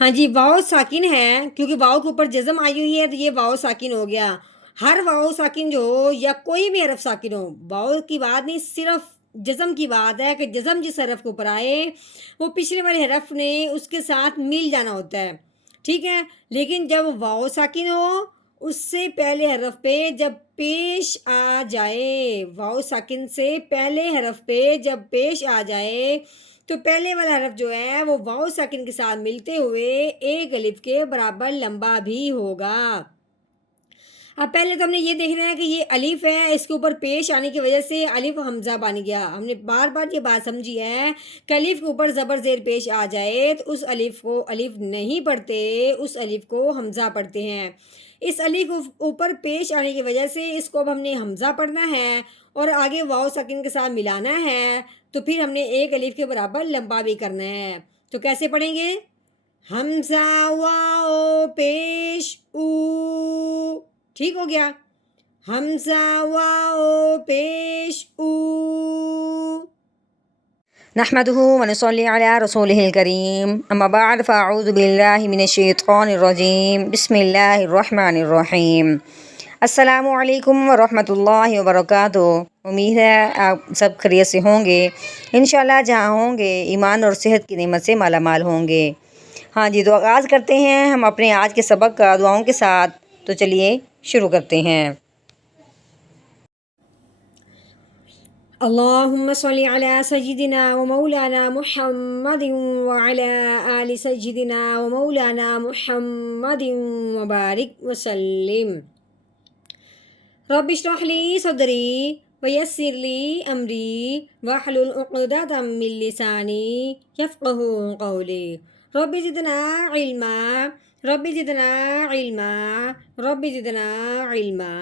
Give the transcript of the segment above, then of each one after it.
ہاں جی، واؤ ساکن ہے کیونکہ واؤ کے اوپر جزم آئی ہوئی ہے تو یہ واؤ ساکن ہو گیا۔ ہر واؤ ساکن جو ہو یا کوئی بھی حرف ساکن ہو، واؤ کی بات نہیں، صرف جزم کی بات ہے کہ جزم جس حرف کے اوپر آئے وہ پچھلے والے حرف نے اس کے ساتھ مل جانا ہوتا ہے، ٹھیک ہے؟ لیکن جب واؤ ساکن ہو، اس سے پہلے حرف پہ جب پیش آ جائے، واؤ ساکن سے پہلے حرف پہ جب پیش آ جائے تو پہلے والا حرف جو ہے وہ واؤ ساکن کے ساتھ ملتے ہوئے ایک الف کے برابر لمبا بھی ہوگا۔ اب پہلے تو ہم نے یہ دیکھنا ہے کہ یہ الف ہے، اس کے اوپر پیش آنے کی وجہ سے الف حمزہ بن گیا۔ ہم نے بار بار یہ بات سمجھی ہے کہ الف کے اوپر زبر زیر پیش آ جائے تو اس الف کو الف نہیں پڑھتے، اس الف کو حمزہ پڑھتے ہیں۔ اس الف کے اوپر پیش آنے کی وجہ سے اس کو اب ہم نے حمزہ پڑھنا ہے اور آگے واؤ ساکن کے ساتھ ملانا ہے، تو پھر ہم نے ایک الف کے برابر لمبا بھی کرنا ہے۔ تو کیسے پڑھیں گے؟ حمزہ واؤ پیش او، ٹھیک ہو گیا؟ حمزہ واؤ پیش او۔ نحمده ونصلي على رسوله الكريم اما بعد فاعوذ بالله من الشیطان الرجیم بسم اللہ الرحمن الرحیم۔ السلام علیکم ورحمۃ اللہ وبرکاتہ۔ امید ہے آپ سب خیریت سے ہوں گے، انشاءاللہ جہاں ہوں گے ایمان اور صحت کی نعمت سے مالا مال ہوں گے۔ ہاں جی، تو آغاز کرتے ہیں ہم اپنے آج کے سبق کا دعاؤں کے ساتھ، تو چلیے شروع کرتے ہیں۔ اللهم صل على سيدنا ومولانا محمد وعلى آل سيدنا ومولانا محمد وبارك وسلم۔ رب اشرح لي صدري ويسر لي أمري واحلل عقدة من لساني يفقهوا قولي۔ رب زدنا علما، رب زدنا علما، رب زدنا علما۔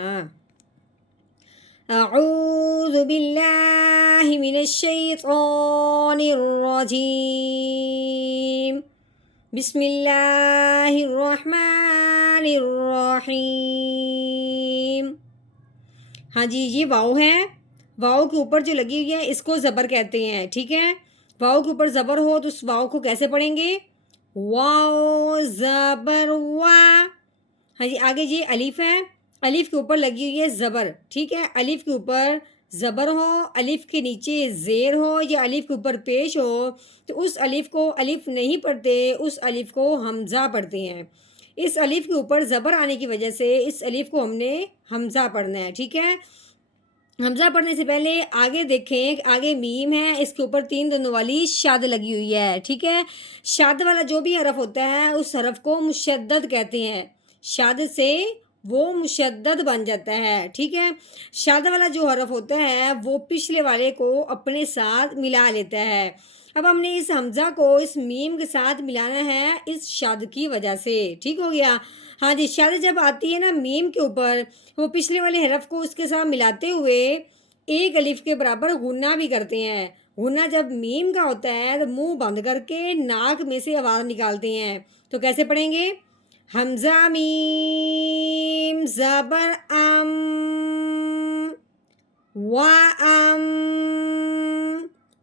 اعوذ باللہ من الشیطان الرجیم، بسم اللہ الرحمن الرحیم۔ ہاں جی، یہ واؤ ہے، واؤ کے اوپر جو لگی ہوئی ہے اس کو زبر کہتے ہیں، ٹھیک ہے؟ واؤ کے اوپر زبر ہو تو اس واؤ کو کیسے پڑھیں گے؟ واؤ زبر وا۔ ہاں جی، آگے یہ الف ہے، الف کے اوپر لگی ہوئی ہے زبر، ٹھیک ہے؟ الف کے اوپر زبر ہو، الف کے نیچے زیر ہو یا الف کے اوپر پیش ہو تو اس الف کو الف نہیں پڑھتے، اس الف کو حمزہ پڑھتے ہیں۔ اس الف کے اوپر زبر آنے کی وجہ سے اس الف کو ہم نے حمزہ پڑھنا ہے، ٹھیک ہے؟ حمزہ پڑھنے سے پہلے آگے دیکھیں کہ آگے میم ہے، اس کے اوپر 3 دندوں والی شاد لگی ہوئی ہے، ٹھیک ہے؟ شاد والا جو بھی حرف ہوتا ہے اس حرف کو مشدد کہتے ہیں، شاد سے وہ مشدد بن جاتا ہے، ٹھیک ہے؟ شاد والا جو حرف ہوتا ہے وہ پچھلے والے کو اپنے ساتھ ملا لیتا ہے۔ اب ہم نے اس حمزہ کو اس میم کے ساتھ ملانا ہے اس شاد کی وجہ سے، ٹھیک ہو گیا؟ ہاں جی، شاد جب آتی ہے نا میم کے اوپر، وہ پچھلے والے حرف کو اس کے ساتھ ملاتے ہوئے ایک الف کے برابر غنہ بھی کرتے ہیں۔ غنہ جب میم کا ہوتا ہے تو منہ بند کر کے ناک میں سے آواز نکالتے ہیں، تو کیسے پڑھیں گے؟ حمزہ میم زبر ام و ام،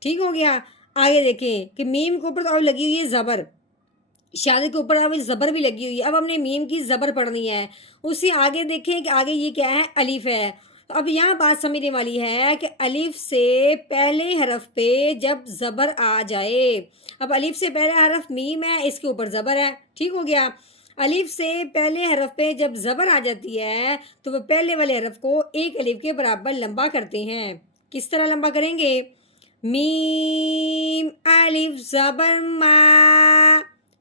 ٹھیک ہو گیا؟ آگے دیکھیں کہ میم کے اوپر تو اب لگی ہوئی ہے زبر، شاد کے اوپر اب زبر بھی لگی ہوئی ہے، اب ہم نے میم کی زبر پڑھنی ہے۔ اسی آگے دیکھیں کہ آگے یہ کیا ہے؟ الف ہے۔ تو اب یہاں بات سمجھنے والی ہے کہ الف سے پہلے حرف پہ جب زبر آ جائے، اب الف سے پہلا حرف میم ہے، اس کے اوپر زبر ہے، ٹھیک ہو گیا؟ الف سے پہلے حرف پہ جب زبر آ جاتی ہے تو وہ پہلے والے حرف کو ایک الف کے برابر لمبا کرتے ہیں۔ کس طرح لمبا کریں گے؟ میم الف زبر ما،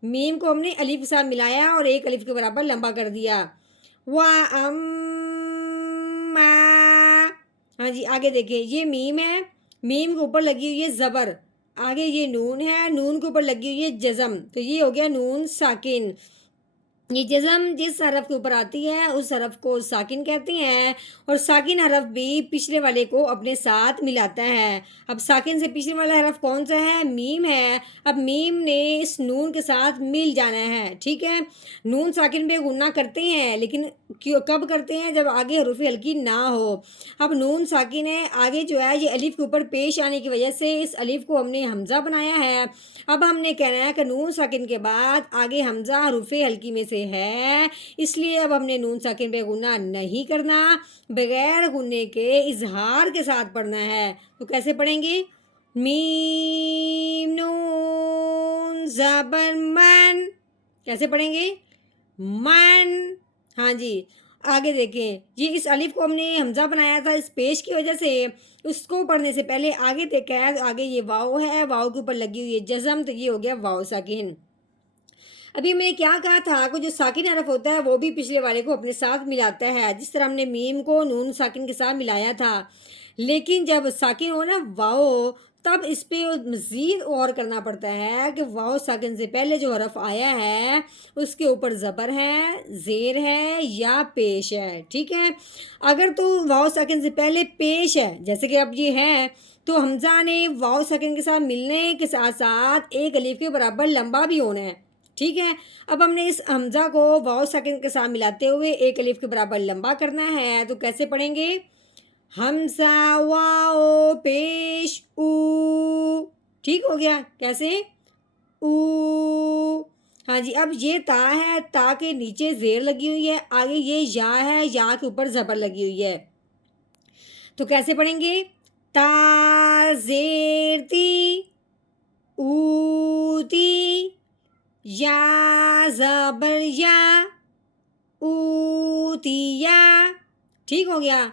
میم کو ہم نے الف کے ساتھ ملایا اور ایک الف کے برابر لمبا کر دیا۔ وَأَمَّا، ہاں جی، آگے دیکھیں یہ میم ہے، میم کے اوپر لگی ہوئی ہے زبر، آگے یہ نون ہے، نون کے اوپر لگی ہوئی ہے جزم، تو یہ ہو گیا نون ساکن۔ یہ جزم جس حرف کے اوپر آتی ہے اس حرف کو ساکن کہتے ہیں، اور ساکن حرف بھی پچھلے والے کو اپنے ساتھ ملاتا ہے۔ اب ساکن سے پچھلے والا حرف کون سا ہے؟ میم ہے۔ اب میم نے اس نون کے ساتھ مل جانا ہے، ٹھیک ہے۔ نون ساکن پہ غنہ کرتے ہیں، لیکن کب کرتے ہیں؟ جب آگے حروف ہلکی نہ ہو۔ اب نون ساکن ہے، آگے جو ہے یہ الف کے اوپر پیش آنے کی وجہ سے اس الف کو ہم نے حمزہ بنایا ہے۔ اب ہم نے کہنا ہے کہ نون ساکن کے بعد آگے حمزہ حروف ہلکی میں سے ہے، اس لیے اب ہم نے نون ساکن پہ غنہ نہیں کرنا، بغیر غنے کے اظہار کے ساتھ پڑھنا ہے۔ تو کیسے پڑھیں گے؟ میم نون زبر من، کیسے پڑھیں گے؟ من۔ ہاں جی، آگے دیکھیں، یہ اس الف کو ہم نے حمزہ بنایا تھا اس پیش کی وجہ سے، اس کو پڑھنے سے پہلے آگے دیکھا ہے، آگے یہ واؤ ہے، واؤ کے اوپر لگی ہوئی ہے جزم، تو یہ ہو گیا واؤ ساکن۔ ابھی میں نے کیا کہا تھا کہ جو ساکن حرف ہوتا ہے وہ بھی پچھلے والے کو اپنے ساتھ ملاتا ہے، جس طرح ہم نے میم کو نون ساکن کے ساتھ ملایا تھا، لیکن جب ساکن ہو نا واؤ، تب اس پہ مزید غور کرنا پڑتا ہے کہ واؤ ساکن سے پہلے جو حرف آیا ہے اس کے اوپر زبر ہے، زیر ہے یا پیش ہے، ٹھیک ہے۔ اگر تو واؤ ساکن سے پہلے پیش ہے، جیسے کہ اب یہ ہے، تو حمزہ نے واؤ ساکن کے ساتھ ملنے کے ساتھ ساتھ ایک الف کے برابر لمبا بھی ہونا ہے، ٹھیک ہے۔ اب ہم نے اس حمزہ کو واؤ ساکن کے ساتھ ملاتے ہوئے ایک الف کے برابر لمبا کرنا ہے، تو کیسے پڑھیں گے؟ حمزہ واؤ پیش او، ٹھیک ہو گیا؟ کیسے؟ او۔ ہاں جی، اب یہ تا ہے، تا کے نیچے زیر لگی ہوئی ہے، آگے یہ یا ہے، یا کے اوپر زبر لگی ہوئی ہے، تو کیسے پڑھیں گے؟ تا زیر تی، اوتی، یا زبر یا، اوتیا، ٹھیک ہو گیا۔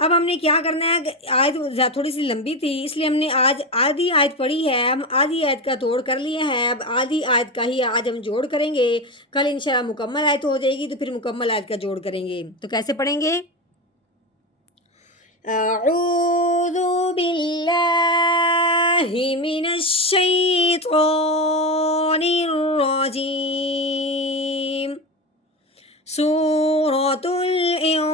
اب ہم نے کیا کرنا ہے کہ آیت تھوڑی سی لمبی تھی، اس لیے ہم نے آج آدھی آیت پڑھی ہے، ہم آدھی آیت کا توڑ کر لیا ہے، اب آدھی آیت کا ہی آج ہم جوڑ کریں گے، کل انشاءاللہ مکمل آیت ہو جائے گی تو پھر مکمل آیت کا جوڑ کریں گے۔ تو کیسے پڑھیں گے؟ اعوذ باللہ من الشیطان الرجیم، سورۃ الانشقاق،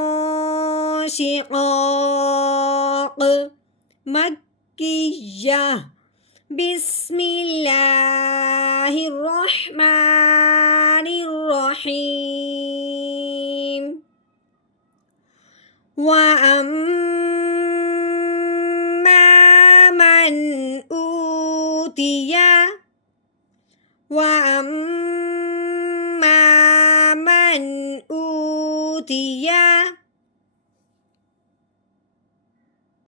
مکیہ، بسم اللہ الرحمن الرحیم، وَأَمَّا مَنْ أُوتِیَ وَأَمَّا مَنْ أُوتِیَ